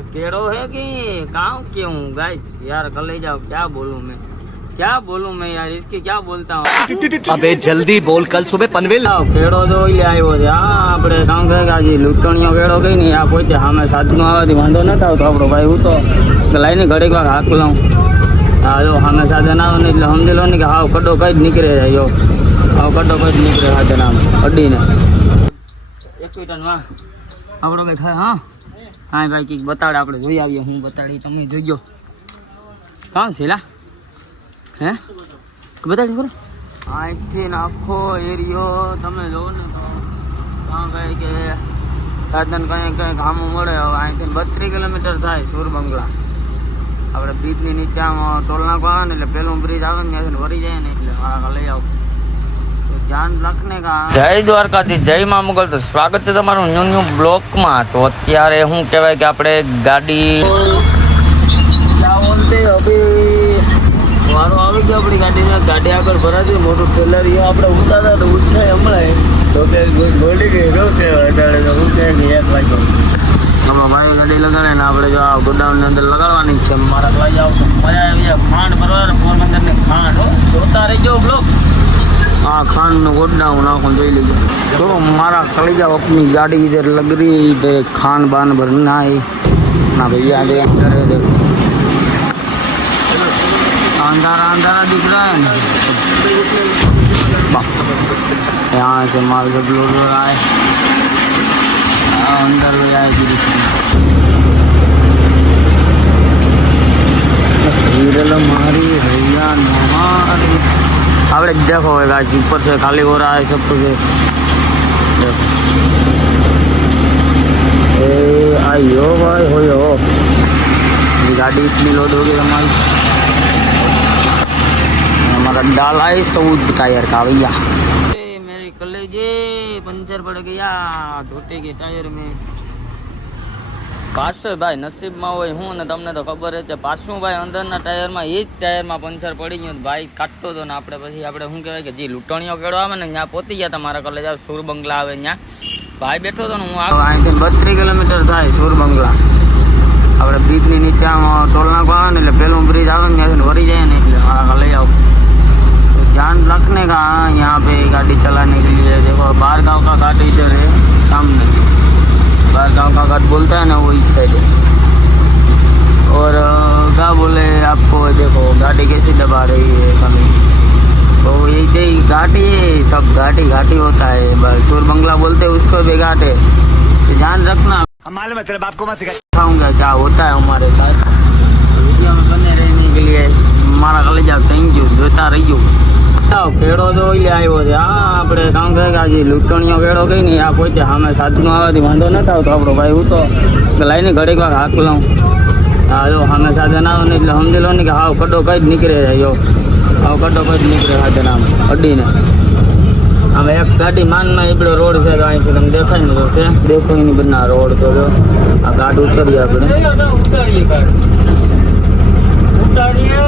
केड़ो है कि गाँव के हूँ गाइस यार कल ले जाओ क्या बोलूं मैं क्या बोलूं मैं यार इसकी क्या बोलता हूँ अबे जल्दी बोल कल सुबह पनवेल લાવ, કેળો તો ઓલે આવ્યો છે હા આપણે કામ કરે કે આજે લૂંટણીઓ કેળો કઈ નહીં આ પોતે સામે સાધનો આવવાથી વાંધો ન આવતો આપણો ભાઈ હું તો લાઈને ઘડીક વાર હાક લઉં હા જો સામે સાધન આવે ને એટલે સમજી લો ને કે હાવ કડો કઈ જ નીકળે જાય જો હાવ કડો કઈ જ નીકળે સાધન આમ અડીને એક ટન વાહ આપણો ભાઈ ખાય હા હા ભાઈ, કંઈક બતાડે, આપણે જોઈ આવીએ, હું બતાડી તમે જોઈજો કામ છે હે? બતાડી ખરો અહીંથી આખો એરિયો તમે જોવો ને કાં કહે કે સાધન કંઈ કંઈ કામ મળે. હવે અહીંથી બત્રીસ કિલોમીટર થાય સુર બંગલા. આપણે બ્રિજની નીચે આમ ટોલ નાખવા આવે ને એટલે પેલું બ્રિજ આવે ને ત્યાંથી વળી જાય ને એટલે લઈ આવું. ધ્યાન રાખને કા જય દ્વારકાધીશ જય માં મુગલ. તો સ્વાગત છે તમારું ન્યુ ન્યુ બ્લોકમાં. તો અત્યારે શું કહેવાય કે આપણે ગાડી મારો આવી ગયો આપણી ગાડીને. ગાડી આગળ ભરાતી મોટું ટેલર એ આપણે ઉતારતા તો ઉઠાય હમણાં તો કે ગોલ્ડી ગઈ કેવું છે અત્યારે તો ઉઠાય કે એક વાગ્યો. આમાં ભાઈ ગાડી લગાડે ને આપણે જો આ ગોડાઉનની અંદર લગાડવાની છે. મારા ભાઈ જાવ તો મજા આવી જાય. ખાંડ ભરવા પોરબંદરની ખાંડ. હો જોતા રહેજો બ્લોક. हाँ खान में गोडाउन आँखों જોઈ લેજો તો મારા कलेजा अपनी गाड़ी इधर लग रही इधर खान बान भरना है ना भैया दे अंदर है देखो अंधारा अंधारा दिख रहा है ना बाप। यहाँ से माल सब लोड हो रहा है हाँ, अंदर हो जाए फिर हीरल मारी भैया हमारी આપણે देखो गाइस ऊपर से खाली हो रहा है सब कुछ देखो ए आयो भाई हो यो ये गाड़ी इतनी लोड हो गई हमारी हमारा डाला है सऊद टायर का भैया मेरे कलेजे पंचर पड़ गया धोते के टायर में પાછળ ભાઈ નસીબમાં હોય હું ને તમને તો ખબર જ છે પાછું ભાઈ અંદરના ટાયરમાં એ જ ટાયરમાં પંચર પડી ગયું તો ભાઈ કાઢતો હતો ને આપણે પછી આપણે શું કહેવાય કે જે લૂંટણીઓ કેળો આવે ને ત્યાં પહોંચી ગયા તમારા કલેજ સુર બંગલા આવે ત્યાં ભાઈ બેઠો હતો ને હું આવ્યો અહીંથી બત્રીસ કિલોમીટર થાય સુર બંગલા આપણે બ્રિજની નીચે આમ ટોલ નાકો આવે ને એટલે પેલું બ્રિજ આવે ને ત્યાંથી વળી જાય ને એટલે મારા લઈ આવું तो ध्यान रखने का यहाँ पे गाड़ी चलाने के लिए देखो बाहर गांव का घाट इधर है सामने बाहर गाँव का घाट बोलता है ना वो इस साइड है। और क्या बोले आपको देखो गाड़ी कैसे दबा रही है कमी। तो ये तो घाटी है सब घाटी घाटी होता है। चोर बंगला बोलते हैं उसको भी घाट। है तो ध्यान रखना। हमारे तेरे बाप को मत क्या होता है हमारे साथ। वीडियो में बने रहने के लिए हमारा कलेजा थैंक यू जोता रही हूँ કેળો તો ઓલે આવ્યો છે. હા, આપણે કામ થાય કે આજે લૂંટણીઓ કેળો કઈ નહીં. આ પોતે સામે સાધનો આવવાથી વાંધો નથી આવતો આપણો ભાઈ હું તો લાઈને ઘડીક વાર હાથ લઉં હા, જો, સામે સાધન આવે ને એટલે સમજી લો ને કે હાવ કડો કઈ જ નીકળે છે, જો. હાવ કડો કઈ જ નીકળે સાધન આમ, અડીને. આમ એક ગાડી માનનો એબડો રોડ છે, તો અહીંથી તમને દેખાય ને છે. દેખાય નહીં બના રોડ તો, જો. આ ગાડી ઉતરીએ આપણે. ઉતારીએ ઉતારીએ.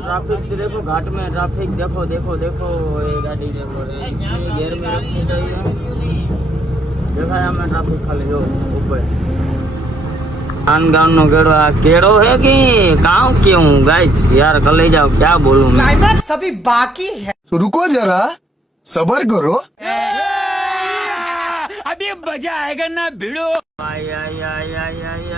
ट्रैफ़िक देखो घाट में ट्रैफ़िक देखो देखो देखो ये गाड़ी देखो ये घेर में रखनी चाहिए। देखा हमें ट्रैफ़िक खाली जो ऊपर। आन गाँव नो केड़ो केड़ो है कि? गाँव क्यों? गाइस यार कल ले जाओ क्या बोलूँ मैं? अभी बाकी है। तो रुको जरा सबर करो। अभी मज़ा आएगा ना भिड़ो। आई आई आई आई आई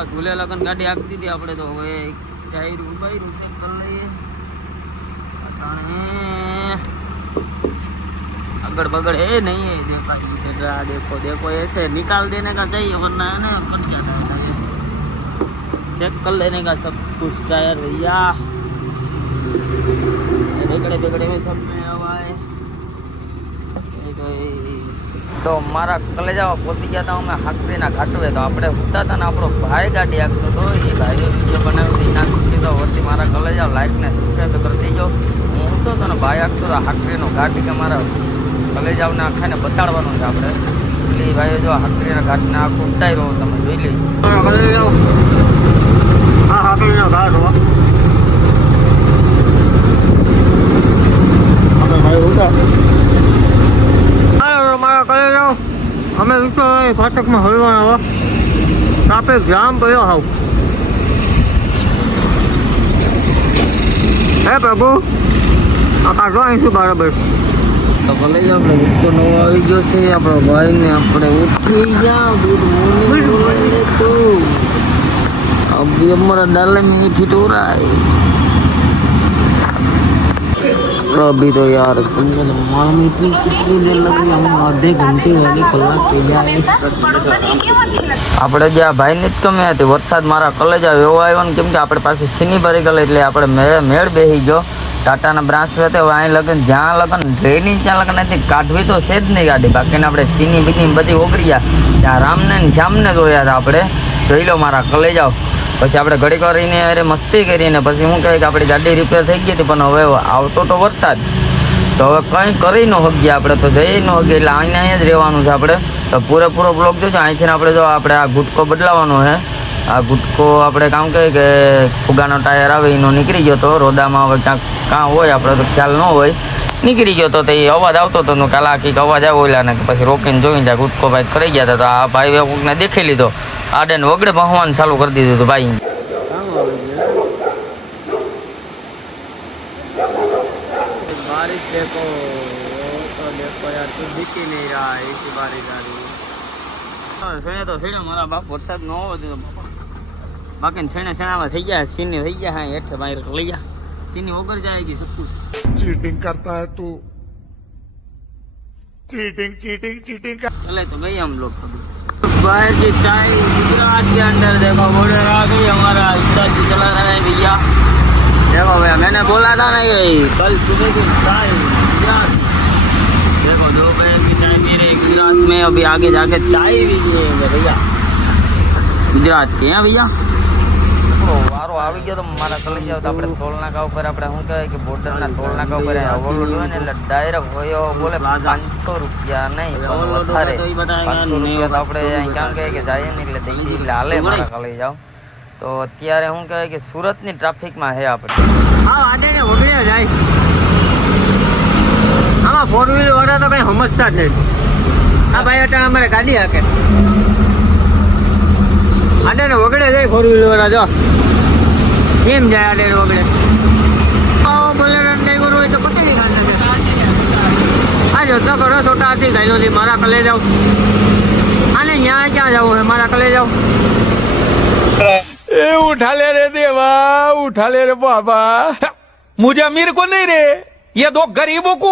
આ ઝૂલે લગન ગાડી આપી દીધી આપણે તો. હવે જાહેર ઉભાઈ રિસેપ કરી લઈએ. આગળ બગડ હે નહીં દેખા દેખો દેખો એસે નિકાલ દેને કા જઈએ, વરના ને ચેક कर लेने का सब कुछ टायर भैया बिगड़े बिगड़े में सब में आवाज તો મારા કલેજામાં પહોંચી ગયા હતા અમે હાકરીના ઘાટુએ. તો આપણે ઉતા હતા ને આપણો ભાઈ ગાડી આપતો હતો એ ભાઈએ વીડિયો બનાવ્યો હતો એના તો વચ્ચે મારા કલેજા લાઈકને સબસ્ક્રાઈબ કરી દેજો. હું ઉઠતો હતો ને ભાઈ આપતો હતો હાકરીનો ઘાટ કે મારા કલેજાઓને આખાને બતાડવાનું છે આપણે. એટલે એ ભાઈઓ જો હાકરીના ઘાટને આખું ઉતાર્યો તમે જોઈ લઈ હા હાકરીનો ઘાટ હો. આપણે ભાઈ ઉતા કરી દઉં અમે વિશ્વભાઈ ફાટકમાં હલવાના હો આપણે જામ પડ્યો હાવ. હે પ્રભુ આ કાઢો અહીંથી બરાબર? તો ભલે જ આપણે નવો આવી ગયો છે આપણો ભાઈને આપણે ઉઠી ગયા ગુડ મોર્નિંગ તો. અમારા ડાલે મિનિટ ઉરાય. अभी तो यार तुमको तो मालूम ही इतनी कितनी देर लगी हम आधे घंटे वाली कलाक થઈ જાય આપણે જે આ ભાઈને જ ગમે હતી વરસાદ મારા કલેજા એવો આવ્યો ને કેમ કે આપણે પાસે સીની ભરી ગયેલી એટલે આપણે મે- મેળ બેસી ગયો ટાટાના બ્રાન્ચ પે તો અહીં લગન જ્યાં લગન ટ્રેનિંગ ત્યાં લગન નથી કાઢવી તો છે જ નહીં ગાડી બાકીને આપણે સીની બીની બધી ઓગળી ગયા ત્યાં રામને ને શ્યામને જોયા હતા આપણે જોઈ લો મારા કલેજાઓ પછી આપણે ઘડીક વાર રહીને અરે મસ્તી કરીને પછી શું કહે કે આપણી ગાડી રિપેર થઈ ગઈ હતી, પણ હવે આવતો તો વરસાદ. તો હવે કંઈ કરી ન હગીએ આપણે, તો જઈ ન હગીએ એટલે અહીંયા અહીંયા જ રહેવાનું છે આપણે. તો પૂરેપૂરો બ્લોક જોજો. અહીંથી આપણે જો આપણે આ ગુટકો બદલાવાનો છે. આ ગુટકો આપણે કામ કહે કે ફુગાનો ટાયર આવે, એનો નીકળી ગયો તો. રોદામાં હવે ક્યાંક કાં હોય આપણે, તો ખ્યાલ ન હોય. નીકળી ગયો તો તે અવાજ આવતો હતો કાલા કંઈક અવાજ આવ્યો ઓલા પછી રોકીને જોઈને ત્યાં ગુટકો ભાઈ કરી ગયા હતા, તો આ ભાઈ કોકને દેખી લીધો. આડે ને વગડે ભણવાનું ચાલુ કરી દીધું હતું ભાઈ बारिश देखो तो देखो यार कुछ दिख ही नहीं रहा है ऐसी बारिश आ रही है सेणे તો સેણે મારા બાપ વરસાદ ન હોવો જોઈએ બાપા બાકી સેણે સેણામાં થઈ ગયા સીની થઈ ગયા હા હેઠે બહાર લઈ ગયા સીની વગર જાયગી સબ કુછ चीटिंग करता है तू चीटिंग चीटिंग चीटिंग कर चले तो गए हम लोग बाहर की चाय गुजरात के अंदर देखो बॉर्डर आ गई हमारा हिस्सा चला रहा है भैया। देखो भैया, मैंने बोला था ना ये, कल सुबह की चाय गुजरात। देखो, दो बजे की चाय रही गुजरात में, अभी आगे जाके चाय भी पिएँगे भैया। गुजरात के हैं भैया। વારો આવી ગયો તો મારા જાવ તો આપણે ટોલ નાકા ઉપર આપણે શું કહેવાય કે બોર્ડર ના ટોલ નાકા ઉપર ઓવરલોડ હોય ને એટલે ડાયરેક્ટ હોય બોલે પાંચસો રૂપિયા નહીં વધારે. પાંચસો રૂપિયા તો આપણે અહીં કામ કહે કે જાય ને એટલે એટલે હાલે મારા કલી જાવ. તો અત્યારે શું કહેવાય કે સુરતની ટ્રાફિકમાં હે આપણે. હા ને ઓગળ્યા જાય આમાં ફોર વ્હીલર વાળા તો કઈ સમજતા જ નહીં આ ભાઈ અટાણે અમારે ગાડી હાકે. આડે ને વગડે જાય ફોર વ્હીલર વાળા જો. કેમ જાય આડે ને વગડે આવો બોલેરો ડ્રાઈવર હોય તો પકડી કાઢ નાખે આ જો તો કરો છોટા હાથી ગાયલો થી મારા કલે જાવ આને ન્યાય ક્યાં જવું છે મારા કલે જાવ ए उठा ले रे देवा उठा ले रे बाबा मुझे अमीर को नहीं रे ये दो गरीबों को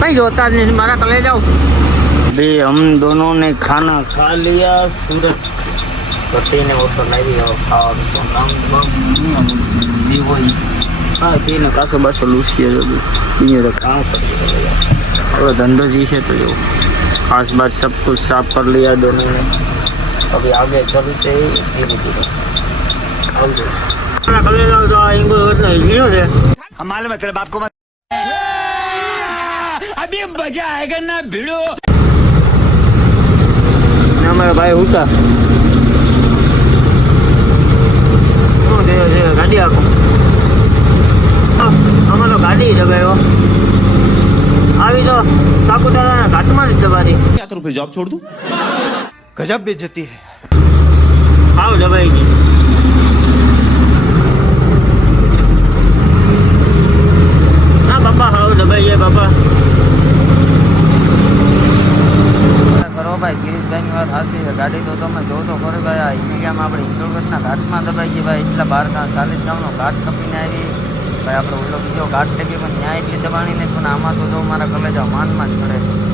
कहीं जोता नहीं मारा कले जाओ अभी हम दोनों ने खाना खा लिया सूरज Cocina vuestro medio ahora con vivo y હા તે ને કાસો બાસો લૂસીએ બધું બીજું તો કામ કરી હવે ધંધો જી છે તો જો આસ બાસ સબ કુછ સાફ કર લિયા દોને અભી આગે ચલ છે ધીરે ધીરે આવજો કલે જાઓ તો ઇંગો એટલે લીયો છે હમારે મેં તેરે બાપ કો અભી મજા આયેગા ના ભીડો ના મારા ભાઈ ઉતા फिर जॉब छोड़ दूं गजब बेइज्जती है આવ દબાઈ ગઈ હા બાપા હાવ દબાઈ ગયા બાપા ખરો ભાઈ ગિરીશભાઈની વાત હાસી છે ગાડી તો તમે જો તો ખરો ભાઈ આ ઇન્ડિયામાં આપણે ઇન્દોરગઢના ઘાટમાં દબાઈ ગઈ ભાઈ એટલા બાર ગામ ચાલીસ ગામનો ઘાટ કપીને આવી ભાઈ આપણે ઓલો બીજો ઘાટ ટકી પણ ન્યાય એટલી દબાણી નહીં પણ આમાં તો જો મારા કલેજા માનમાં જ ચડે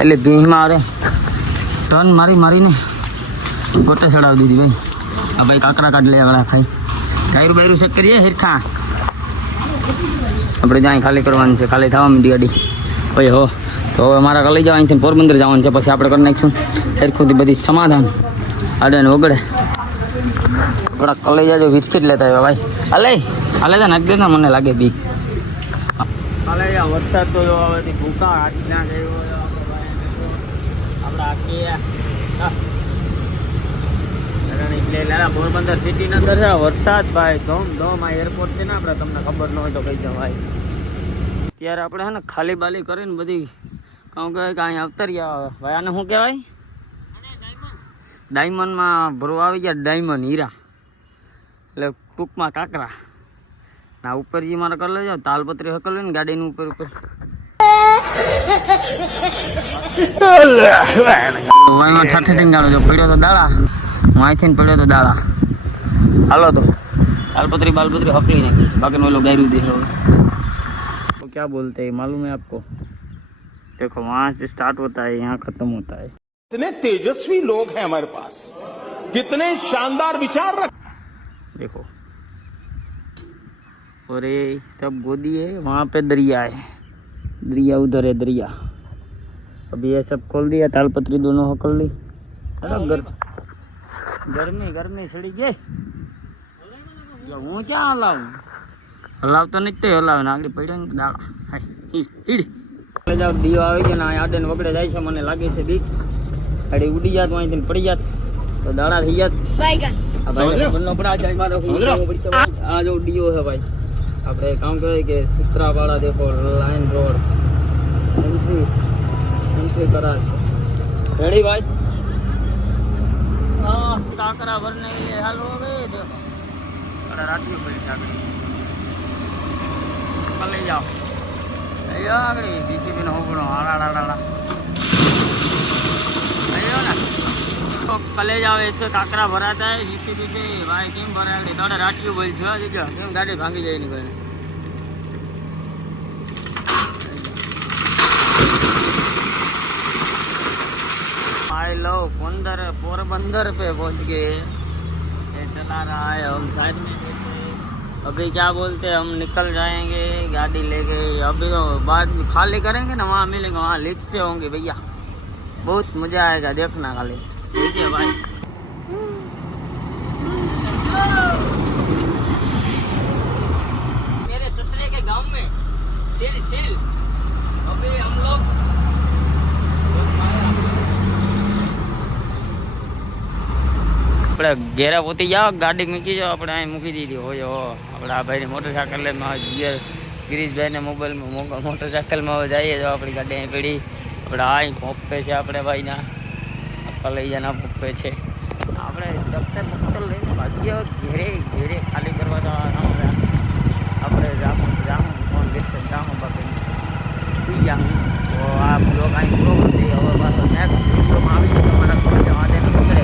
એટલે ભીંમાં અરે ટર્ન મારી મારીને ગોટે ચડાવી દીધી ભાઈ. આ ભાઈ કાકરા કાઢ લે વાળા ખાઈ. ટાયર બાયરું ચેક કરીએ, હિરખા. આપણે જ્યાં ખાલી કરવાની છે, ખાલી થવા માંડી ગાડી. ભાઈ હો, તો હવે મારા કલી જવા અહીંથી પોરબંદર જવાનું છે, પછી આપણે કરી નાખીશું. હેરખુંથી બધી સમાધાન. અડે ને વગડે આપણા કલેજા જો વિસ્કીટ લેતા આવ્યા ભાઈ. અલે હાલે તો નાખ દેતા મને લાગે બીક. અલે વરસાદ તો જો ભૂકા આટલા પોરબંદર સિટીની અંદર છે વરસાદ ભાઈ ધોમ ધોમ આ એરપોર્ટ છે ને આપણે તમને ખબર ન હોય તો કહી જવાય. ત્યારે આપણે છે ને ખાલી બાલી કરીને બધી કહું કે કાંઈ અવતર્યા આવે. ભાઈ આને શું કહેવાય? ડાયમંડમાં ભરવા આવી ગયા ડાયમંડ હીરા એટલે ટૂંકમાં કાકરા. ના ઉપર જે મારે કરી લેજો. તાલપત્રી હકલ ને ગાડીની ઉપર ઉપર વાયમાં ઠાઠી થઈને ગાળો જો પડ્યો તો દાળા હું અહીંથી પડ્યો તો દાળા હાલો તો તાલપત્રી બાલપત્રી હકલી નાખી બાકી ઓલો ગાયરું દે तो क्या बोलते हैं मालूम है आपको देखो वहाँ से स्टार्ट होता है यहाँ खत्म होता है कितने तेजस्वी लोग हैं हमारे पास कितने शानदार विचार रख देखो और ये सब गोदी है वहाँ पे दरिया है दरिया उधर है दरिया अभी ये सब खोल दिया तालपत्री दोनों हो कर ली अरे गर, गर्मी गर्मी सड़ी गई એટલે હું ક્યાં હલાવું હલાવતો નથી તો હલાવે ને આગળ પડ્યો ને દાડા હાય, હીડ, હીડ. એટલે જાઓ દીવો આવી ગયો ને આ આડે ને વગડે જાય છે મને લાગે છે બીક ગાડી ઉડી જાત અહીંથી પડી જાત તો દાડા થઈ જાત આ ભાઈ બંને પડા જાય મારે હું જવું પડશે ભાઈ. આ જો ડીઓ છે ભાઈ આપણે કામ કહેવાય કે છત્રાવાળા દેખો લાઈન રોડ એન્ટ્રી એન્ટ્રી કરાશે. રેડી ભાઈ? હા કાંકરા ભરને હાલો હવે દેખો. અરે રાત્રિ પડી કાંકરી ચાલે જાઓ. અહીંયા આગળ જીસીબી નો. હોગણો આડા કલેજ આવે છે કાંકરા ભરાતા જીસીબી છે ભાઈ કેમ ભરાય? દાડે રાટ્યું બોલ છે ગાડી ભાંગી જાય ની ભાઈ? आई लो पोंदर पोरबंदर पे पहुँच गए। ये चला रहा है, हम साइड में। अभी क्या बोलते हैं, हम निकल जाएँगे, गाड़ी लेके अभी तो बाद में खाली करेंगे ना, वहाँ मिलेंगे, वहाँ लिप से होंगे, भैया। बहुत मज़ा आएगा देखना खाली। ठीक है भाई આપણે ઘેરા પોતી જાઓ, ગાડી મૂકી જાઓ, આપણે અહીં મૂકી દીધી. હોય હો, આપણે આ ભાઈને મોટરસાયકલ લઈને ગિયર ગિરીશભાઈને મોબાઈલમાં મોટરસાયકલમાં જઈએ તો આપણી ગાડી અહીં પડી. આપણે અહીં પપ્પે છે આપણે ભાઈના. આપવા લઈ જના પપ્પે છે. આપણે દફતર દફતર લઈને ભાગ્યો ઘેરે ઘેરે ખાલી કરવા તો આપણે જામું જામું ફોન લેશે જામું બાકી સુઈ જામું તો આ બ્લોગ અહીં પૂરો હવે પાછો નેક્સ્ટ બ્લોગમાં આવી જાય તમારા કોલેજ માટે નીકળે